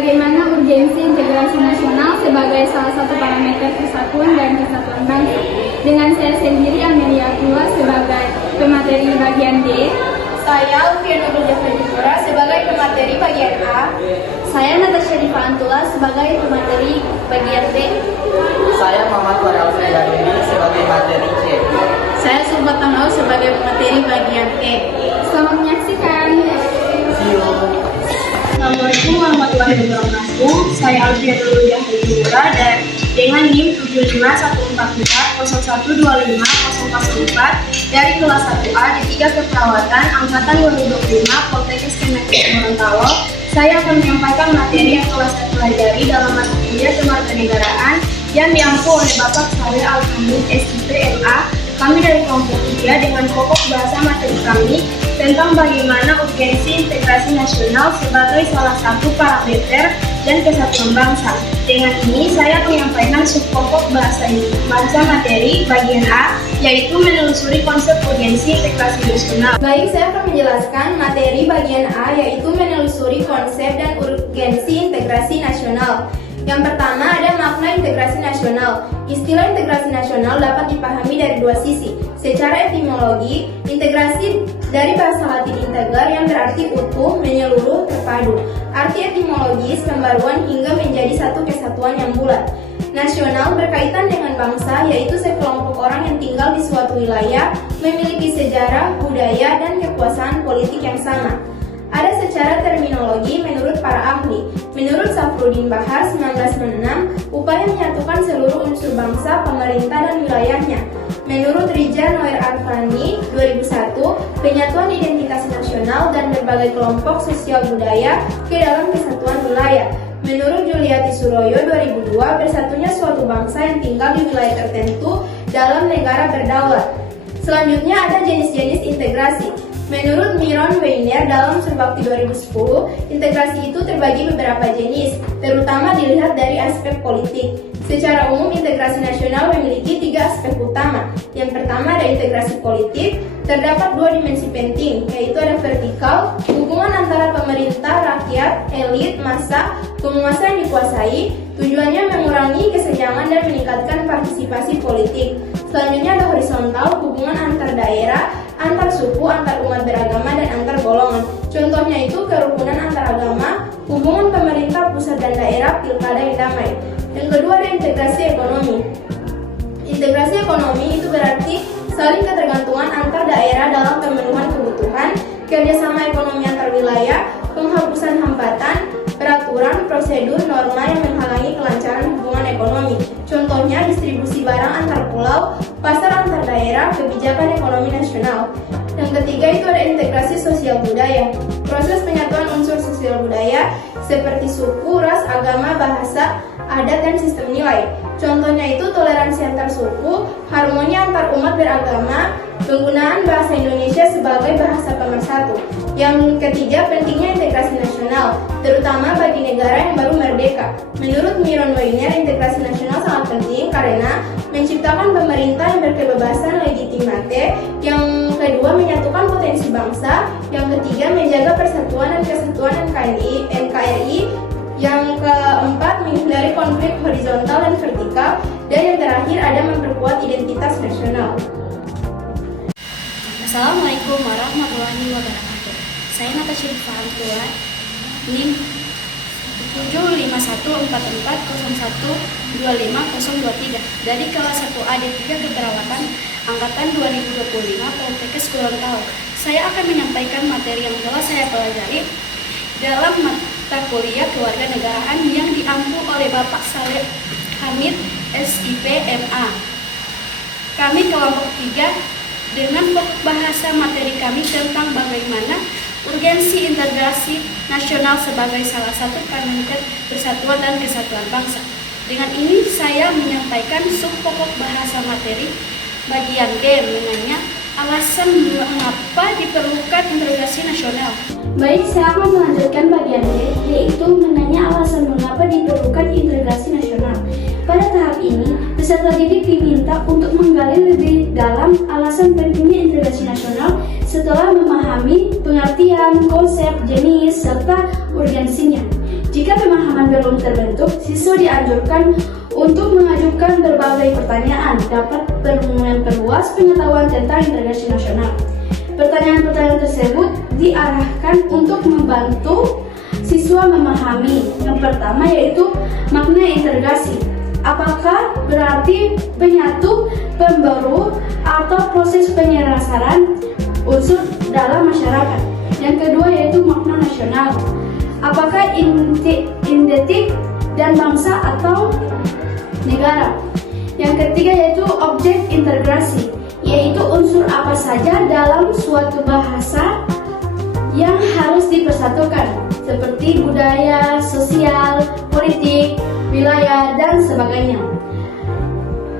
bagaimana urgensi integrasi nasional sebagai salah satu parameter persatuan dan kesatuan bangsa. Dengan saya sendiri, Amelia Tua, sebagai pemateri bagian D. Saya Ufian Nurul sebagai pemateri bagian A. Saya Natasha Diva Antula sebagai pemateri bagian B. Saya Muhammad Farel Fredari sebagai materi C. Saya Sultan Tanau sebagai pemateri bagian E. Selamat menyaksikan. See you. Assalamualaikum warahmatullahi wabarakatuh. Saya Alfian Nurul dan dengan NIM 75144012504 dari kelas 1A di 3 Keperawatan Angkatan 2025 Poltekkes Kemenkes Gorontalo. Saya akan menyampaikan materi yang telah saya pelajari dalam mata kuliah kewarganegaraan yang diampu oleh Bapak Saleh Al-Hamid SIP MA. Kami dari kelompok 3 dengan pokok bahasa materi kami tentang bagaimana urgensi integrasi nasional sebagai salah satu parameter dan kesatuan bangsa. Dengan ini saya menyampaikan subpokok bahasa materi bagian A, yaitu menelusuri konsep urgensi integrasi nasional. Baik, saya akan menjelaskan materi bagian A, yaitu menelusuri konsep dan urgensi integrasi nasional. Yang pertama ada makna integrasi nasional. Istilah integrasi nasional dapat dipahami dari dua sisi. Secara etimologi, integrasi dari bahasa Latin integer yang berarti utuh, menyeluruh, terpadu. Arti etimologis pembaruan hingga menjadi satu kesatuan yang bulat. Nasional berkaitan dengan bangsa, yaitu sekelompok orang yang tinggal di suatu wilayah, memiliki sejarah, budaya, dan kekuasaan politik yang sama. Ada secara terminologi menurut para ahli. Menurut Safruddin Bahar 1996, upaya menyatukan seluruh unsur bangsa, pemerintah, dan wilayahnya. Menurut Rija Noer Arfani 2001, penyatuan identitas nasional dan berbagai kelompok sosial budaya ke dalam kesatuan wilayah. Menurut Juliati Suroyo 2002, bersatunya suatu bangsa yang tinggal di wilayah tertentu dalam negara berdaulat. Selanjutnya ada jenis-jenis integrasi. Menurut Miron Weiner dalam Surbakti 2010, integrasi itu terbagi beberapa jenis, terutama dilihat dari aspek politik. Secara umum, integrasi nasional memiliki 3 aspek utama. Yang pertama ada integrasi politik, terdapat 2 dimensi penting, yaitu ada vertikal, hubungan antara pemerintah, rakyat, elit, massa, penguasa yang dikuasai, tujuannya mengurangi kesenjangan dan meningkatkan partisipasi politik. Selanjutnya ada horizontal, hubungan antar daerah, antar suku, antar umat beragama, dan antar golongan. Contohnya itu kerukunan antar agama, hubungan pemerintah pusat dan daerah, pilkada yang damai. Yang kedua ada integrasi ekonomi. Integrasi ekonomi itu berarti saling ketergantungan antar daerah dalam pemenuhan kebutuhan, kerjasama ekonomi antar wilayah, penghapusan hambatan, peraturan, prosedur, norma yang menghalangi kelancaran hubungan ekonomi. Contohnya distribusi barang antar pulau, pasar antar daerah, kebijakan ekonomi nasional. Yang ketiga itu ada integrasi sosial budaya. Proses penyatuan unsur sosial budaya seperti suku, ras, agama, bahasa, adat, dan sistem nilai. Contohnya itu toleransi antar suku, harmoni antar umat beragama, penggunaan bahasa Indonesia sebagai bahasa pemersatu. Yang ketiga, pentingnya integrasi nasional, terutama bagi negara yang baru merdeka. Menurut Miron Weiner, integrasi nasional sangat penting karena menciptakan pemerintah yang berkebebasan legitimate, yang kedua menyatukan potensi bangsa, yang ketiga menjaga persatuan dan kesatuan NKRI, yang keempat menghindari konflik horizontal dan vertikal, dan yang terakhir ada memperkuat identitas nasional. Assalamualaikum warahmatullahi wabarakatuh. Saya Natasha Diva Antula, NIM 75144012503 dari kelas 1A D3 Keperawatan Angkatan 2025 Poltekkes Gorontalo. Saya akan menyampaikan materi yang telah saya pelajari dalam mata kuliah kewarganegaraan yang diampu oleh Bapak Saleh Hamid SIP MA. Kami kelompok 3 dengan pokok bahasa materi kami tentang bagaimana urgensi integrasi nasional sebagai salah satu parameter persatuan dan kesatuan bangsa. Dengan ini saya menyampaikan subpokok bahasa materi bagian D mengenai alasan mengapa diperlukan integrasi nasional. Baik, saya akan melanjutkan bagian D, yaitu menanya alasan mengapa diperlukan integrasi nasional. Pada tahap ini, peserta didik diminta untuk menggali lebih dalam alasan pentingnya integrasi nasional setelah memahami pengertian, konsep, jenis, serta urgensinya. Jika pemahaman belum terbentuk, siswa dianjurkan untuk mengajukan berbagai pertanyaan dapat memperluas pengetahuan tentang integrasi nasional. Pertanyaan-pertanyaan tersebut diarahkan untuk membantu siswa memahami. Yang pertama yaitu makna integrasi. Apakah berarti penyatu, pembaru, atau proses penyelesaian unsur dalam masyarakat? Yang kedua yaitu makna nasional. Apakah identik dan bangsa atau negara? Yang ketiga yaitu objek integrasi, yaitu unsur apa saja dalam suatu bahasa yang harus dipersatukan, seperti budaya, sosial, politik, wilayah, dan sebagainya.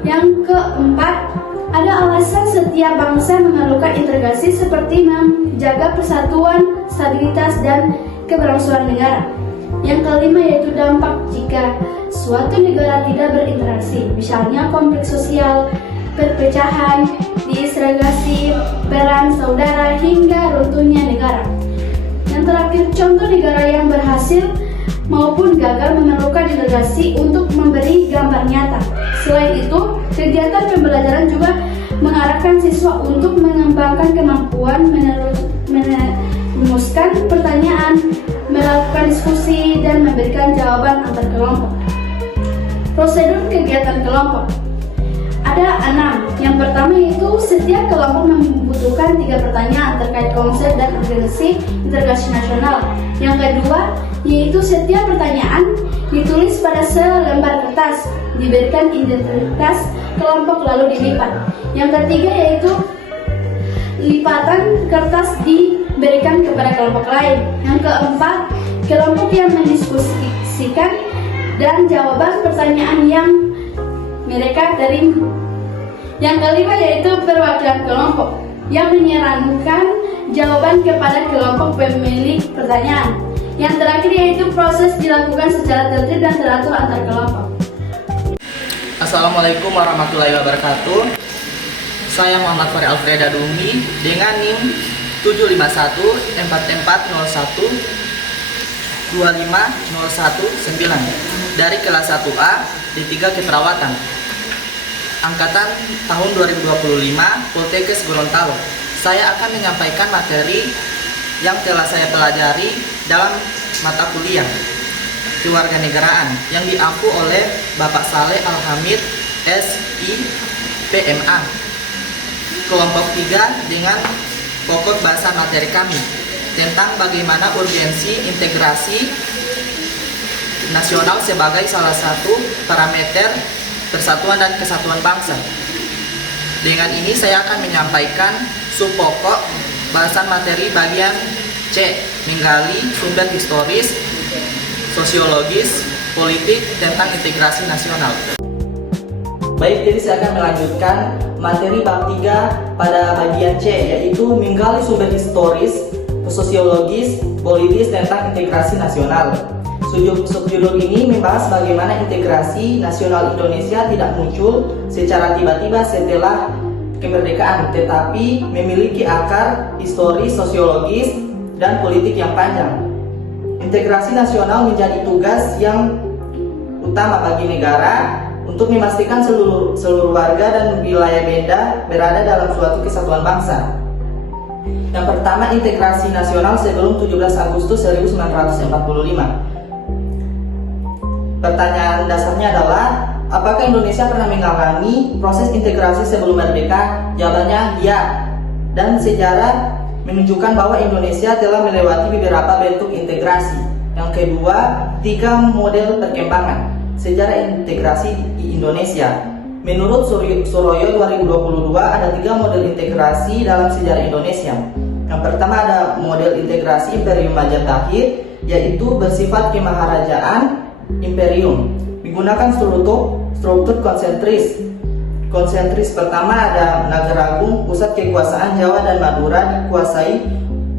Yang keempat, ada alasan setiap bangsa memerlukan integrasi seperti menjaga persatuan, stabilitas, dan keberlangsungan negara. Yang kelima yaitu dampak jika suatu negara tidak berinteraksi, misalnya konflik sosial, perpecahan, disintegrasi, perang saudara, hingga runtuhnya negara. Yang terakhir, contoh negara yang berhasil maupun gagal memerlukan integrasi untuk memberi gambar nyata. Selain itu, kegiatan pembelajaran juga mengarahkan siswa untuk mengembangkan kemampuan merumuskan pertanyaan, melakukan diskusi, dan memberikan jawaban antar kelompok. Prosedur kegiatan kelompok ada 6. Yang pertama yaitu setiap kelompok membutuhkan 3 pertanyaan terkait konsep dan organisasi integrasi nasional. Yang kedua yaitu setiap pertanyaan ditulis pada selembar kertas, diberikan identitas kelompok lalu dilipat. Yang ketiga yaitu lipatan kertas diberikan kepada kelompok lain. Yang keempat, kelompok yang mendiskusikan dan jawaban pertanyaan yang mereka terima. Yang kelima yaitu perwakilan kelompok yang menyarankan jawaban kepada kelompok pemilik pertanyaan. Yang terakhir yaitu proses dilakukan secara tertib dan teratur antar kelompok. Assalamualaikum warahmatullahi wabarakatuh. Saya Muhammad Fahri Alfreda Dungi dengan NIM 7514401 25019 dari kelas 1A di 3 Keperawatan angkatan tahun 2025 Poltekkes Gorontalo. Saya akan menyampaikan materi yang telah saya pelajari dalam mata kuliah kewarganegaraan yang diampu oleh Bapak Saleh Alhamid SI PMA kelompok 3 dengan pokok bahasan materi kami tentang bagaimana urgensi integrasi nasional sebagai salah satu parameter persatuan dan kesatuan bangsa. Dengan ini saya akan menyampaikan subpokok bahasan materi bagian C, menggali sumber historis, sosiologis, politik tentang integrasi nasional. Baik, jadi saya akan melanjutkan materi bab 3 pada bagian C, yaitu menggali sumber historis, sosiologis, politis tentang integrasi nasional. Subjudul ini membahas bagaimana integrasi nasional Indonesia tidak muncul secara tiba-tiba setelah kemerdekaan, tetapi memiliki akar historis, sosiologis, dan politik yang panjang. Integrasi nasional menjadi tugas yang utama bagi negara untuk memastikan seluruh warga dan wilayah benda berada dalam suatu kesatuan bangsa. Yang pertama, integrasi nasional sebelum 17 Agustus 1945. Pertanyaan dasarnya adalah, apakah Indonesia pernah mengalami proses integrasi sebelum merdeka? Jawabannya ya. Dan sejarah menunjukkan bahwa Indonesia telah melewati beberapa bentuk integrasi. Yang kedua, 3 model perkembangan sejarah integrasi di Indonesia. Menurut Suroyo 2022 ada 3 model integrasi dalam sejarah Indonesia. Yang pertama ada model integrasi Imperium Majapahit, yaitu bersifat kemaharajaan imperium, menggunakan struktur konsentris. Konsentris pertama ada Nagara Agung, pusat kekuasaan Jawa dan Madura dikuasai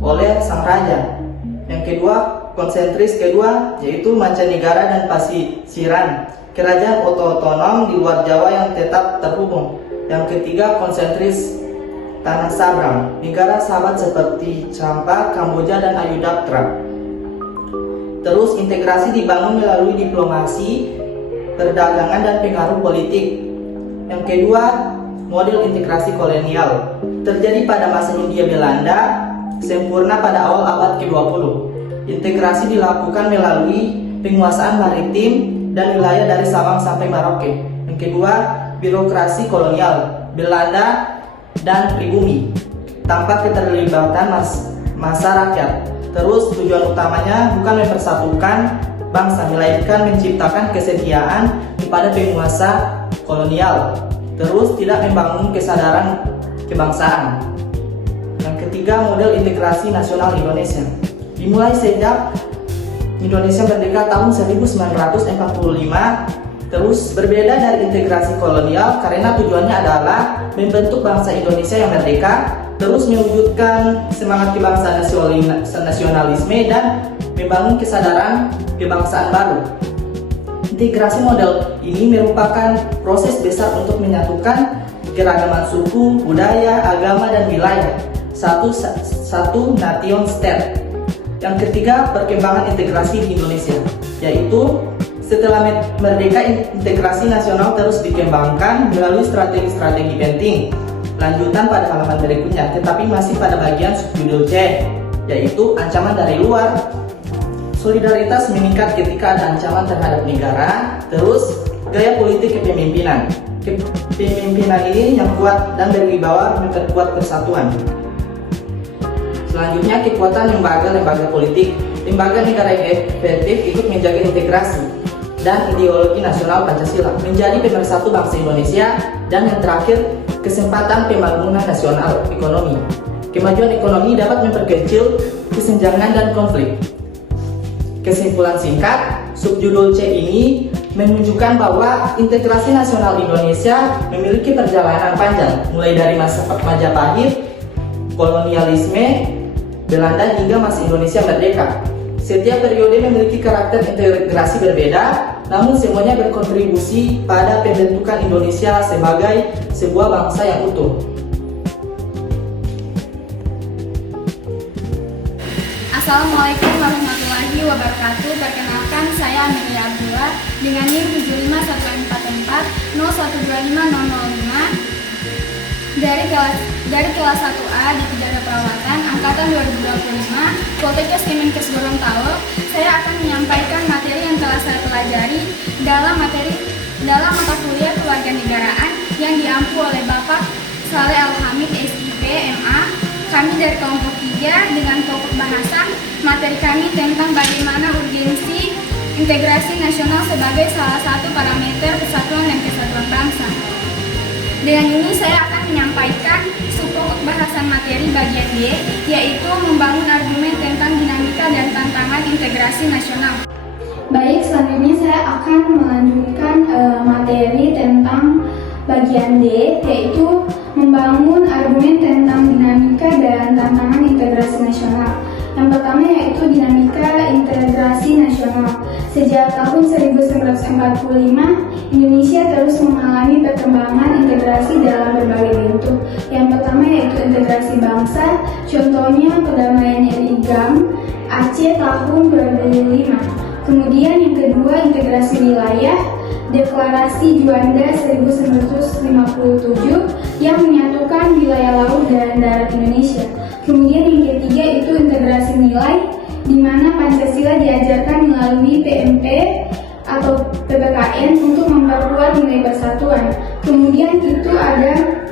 oleh sang raja. Yang kedua, konsentris kedua yaitu mancanegara dan pasisiran, kerajaan otonom di luar Jawa yang tetap terhubung. Yang ketiga, konsentris tanah sabrang, negara sahabat seperti Champa, Kamboja, dan Ayudhya. Terus integrasi dibangun melalui diplomasi, perdagangan, dan pengaruh politik. Yang kedua, model integrasi kolonial. Terjadi pada masa Hindia Belanda, sempurna pada awal abad ke-20. Integrasi dilakukan melalui penguasaan maritim dan wilayah dari Sabang sampai Merauke. Yang kedua, birokrasi kolonial, Belanda dan pribumi, tanpa keterlibatan masa rakyat. Terus tujuan utamanya bukan mempersatukan bangsa, melainkan menciptakan kesetiaan kepada penguasa kolonial. Terus tidak membangun kesadaran kebangsaan. Yang ketiga, model integrasi nasional Indonesia. Dimulai sejak Indonesia merdeka tahun 1945, terus berbeda dari integrasi kolonial karena tujuannya adalah membentuk bangsa Indonesia yang merdeka, terus mewujudkan semangat kebangsaan nasionalisme dan membangun kesadaran kebangsaan baru. Integrasi model ini merupakan proses besar untuk menyatukan keragaman suku, budaya, agama, dan wilayah satu nation state. Yang ketiga, perkembangan integrasi di Indonesia, yaitu setelah merdeka, integrasi nasional terus dikembangkan melalui strategi-strategi penting. Lanjutan pada halaman berikutnya, tetapi masih pada bagian subjudul C, yaitu ancaman dari luar. Solidaritas meningkat ketika ada ancaman terhadap negara. Terus, gaya politik kepemimpinan. Kepemimpinan ini yang kuat dan berwibawa memperkuat persatuan. Selanjutnya, kekuatan lembaga-lembaga politik. Lembaga negara yang efektif ikut menjaga integrasi dan ideologi nasional Pancasila, menjadi pemersatu bangsa Indonesia. Dan yang terakhir, kesempatan pembangunan nasional ekonomi. Kemajuan ekonomi dapat memperkecil kesenjangan dan konflik. Kesimpulan singkat, subjudul C ini menunjukkan bahwa integrasi nasional Indonesia memiliki perjalanan panjang, mulai dari masa Majapahit, kolonialisme Belanda hingga masa Indonesia merdeka. Setiap periode memiliki karakter integrasi berbeda, namun semuanya berkontribusi pada pembentukan Indonesia sebagai sebuah bangsa yang utuh. Assalamualaikum warahmatullahi wabarakatuh. Perkenalkan, saya Amelia Abdullah dengan NIM 7514401250005 dari kelas 1A di 3 keperawatan angkatan 2025 Poltekkes Kemenkes Gorontalo. Saya akan menyampaikan materi yang telah saya pelajari dalam mata kuliah kewarganegaraan yang diampu oleh Bapak Saleh Alhamid SIP MA. Kami dari kelompok 3 dengan pokok bahasan materi kami tentang bagaimana urgensi integrasi nasional sebagai salah satu parameter kesatuan dan kesatuan bangsa. Dengan ini saya akan menyampaikan subpokok bahasan materi bagian D, yaitu membangun argumen tentang dinamika dan tantangan integrasi nasional. Baik, selanjutnya saya akan melanjutkan materi tentang bagian D, yaitu membangun argumen tentang dinamika dan tantangan integrasi nasional. Yang pertama yaitu dinamika integrasi nasional. Sejak tahun 1945, Indonesia terus mengalami perkembangan integrasi dalam berbagai bentuk. Yang pertama yaitu integrasi bangsa, contohnya perdamaian RI-GAM Aceh tahun 2005. Kemudian yang kedua integrasi wilayah, Deklarasi Juanda 1957 yang menyatukan wilayah laut dan darat Indonesia. Kemudian yang ketiga itu integrasi nilai, di mana Pancasila diajarkan melalui PMP atau PPKN untuk memperkuat nilai persatuan. Kemudian itu ada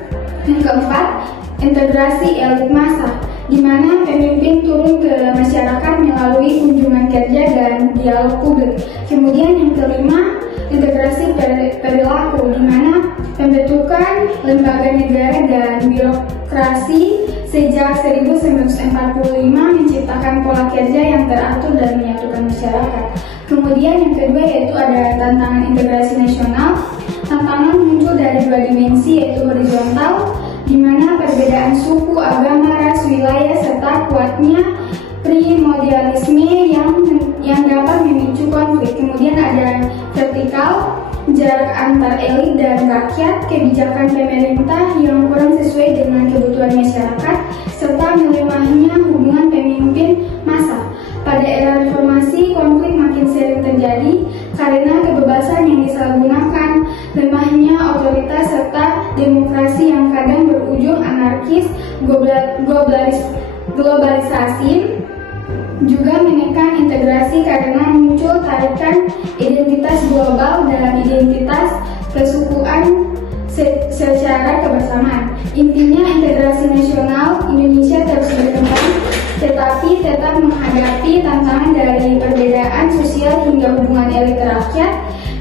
yang keempat, integrasi elit massa, di mana pemimpin turun ke masyarakat melalui kunjungan kerja dan dialog publik. Kemudian yang kelima, integrasi perilaku, di mana pembentukan lembaga negara dan birokrasi sejak 1945 menciptakan pola kerja yang teratur dan menyatukan masyarakat. Kemudian yang kedua yaitu ada tantangan integrasi nasional. Tantangan muncul dari dua dimensi yaitu horizontal, di mana perbedaan suku, agama, ras, wilayah, serta kuatnya primordialisme yang dapat memicu konflik. Kemudian ada vertikal, jarak antar elit dan rakyat, kebijakan pemerintah yang kurang sesuai dengan kebutuhan masyarakat, serta melemahnya hubungan pemimpin massa. Pada era reformasi, konflik globalisasi, juga menekan integrasi karena muncul tarikan identitas global dalam identitas kesukuan secara kebersamaan. Intinya integrasi nasional Indonesia terus berkembang, tetapi tetap menghadapi tantangan dari perbedaan sosial hingga hubungan elit rakyat.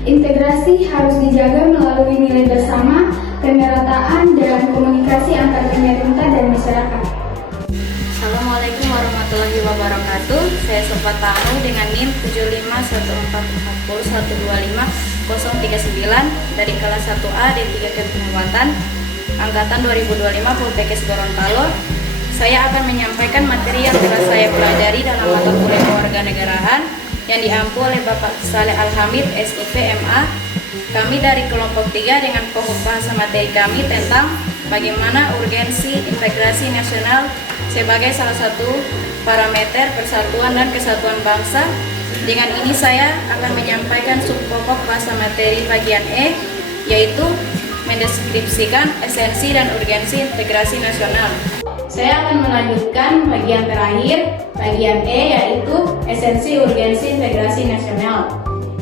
Integrasi harus dijaga melalui nilai bersama, pemerataan, dan komunikasi antar pemerintah dan masyarakat. Assalamualaikum warahmatullahi wabarakatuh. Saya Sofa Tanu dengan NIM 7544125.039 dari kelas 1A D3 Keperawatan angkatan 2025 Poltekkes Gorontalo. Saya akan menyampaikan materi yang telah saya pelajari dalam mata kuliah kewarganegaraan yang diampu oleh Bapak Saleh Alhamid, SIP MA. Kami dari kelompok 3 dengan pokok bahasa materi kami tentang bagaimana urgensi integrasi nasional sebagai salah satu parameter persatuan dan kesatuan bangsa. Dengan ini saya akan menyampaikan subpokok bahasa materi bagian E, yaitu mendeskripsikan esensi dan urgensi integrasi nasional. Saya akan melanjutkan bagian terakhir, bagian E, yaitu esensi urgensi integrasi nasional.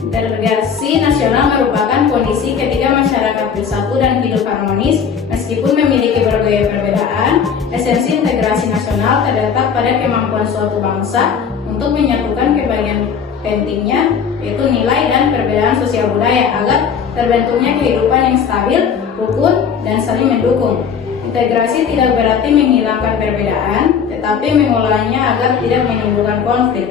Integrasi nasional merupakan kondisi ketika masyarakat bersatu dan hidup harmonis meskipun memiliki berbagai perbedaan. Esensi integrasi nasional terletak pada kemampuan suatu bangsa untuk menyatukan kebagian pentingnya, yaitu nilai dan perbedaan sosial budaya agar terbentuknya kehidupan yang stabil, rukun, dan saling mendukung. Integrasi tidak berarti menghilangkan perbedaan, tetapi mengolahnya agar tidak menimbulkan konflik.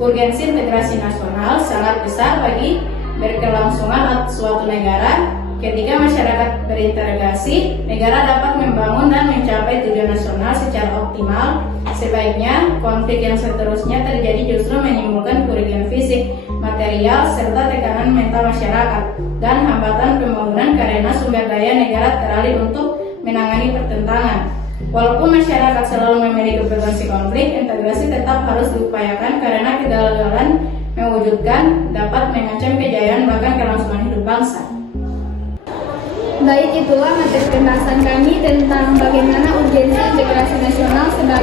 Urgensi integrasi nasional sangat besar bagi berkelangsungan suatu negara. Ketika masyarakat berintegrasi, negara dapat membangun dan mencapai tujuan nasional secara optimal. Sebaiknya, konflik yang seterusnya terjadi justru menimbulkan kerugian fisik, material, serta tekanan mental masyarakat, dan hambatan pembangunan karena sumber daya negara teralih untuk menangani pertentangan. Walaupun masyarakat selalu memiliki potensi konflik, integrasi tetap harus diupayakan karena kegagalan mewujudkan dapat mengancam kejayaan bahkan kelangsungan hidup bangsa. Baik, itulah materi pembahasan kami tentang bagaimana urgensi integrasi nasional sebagai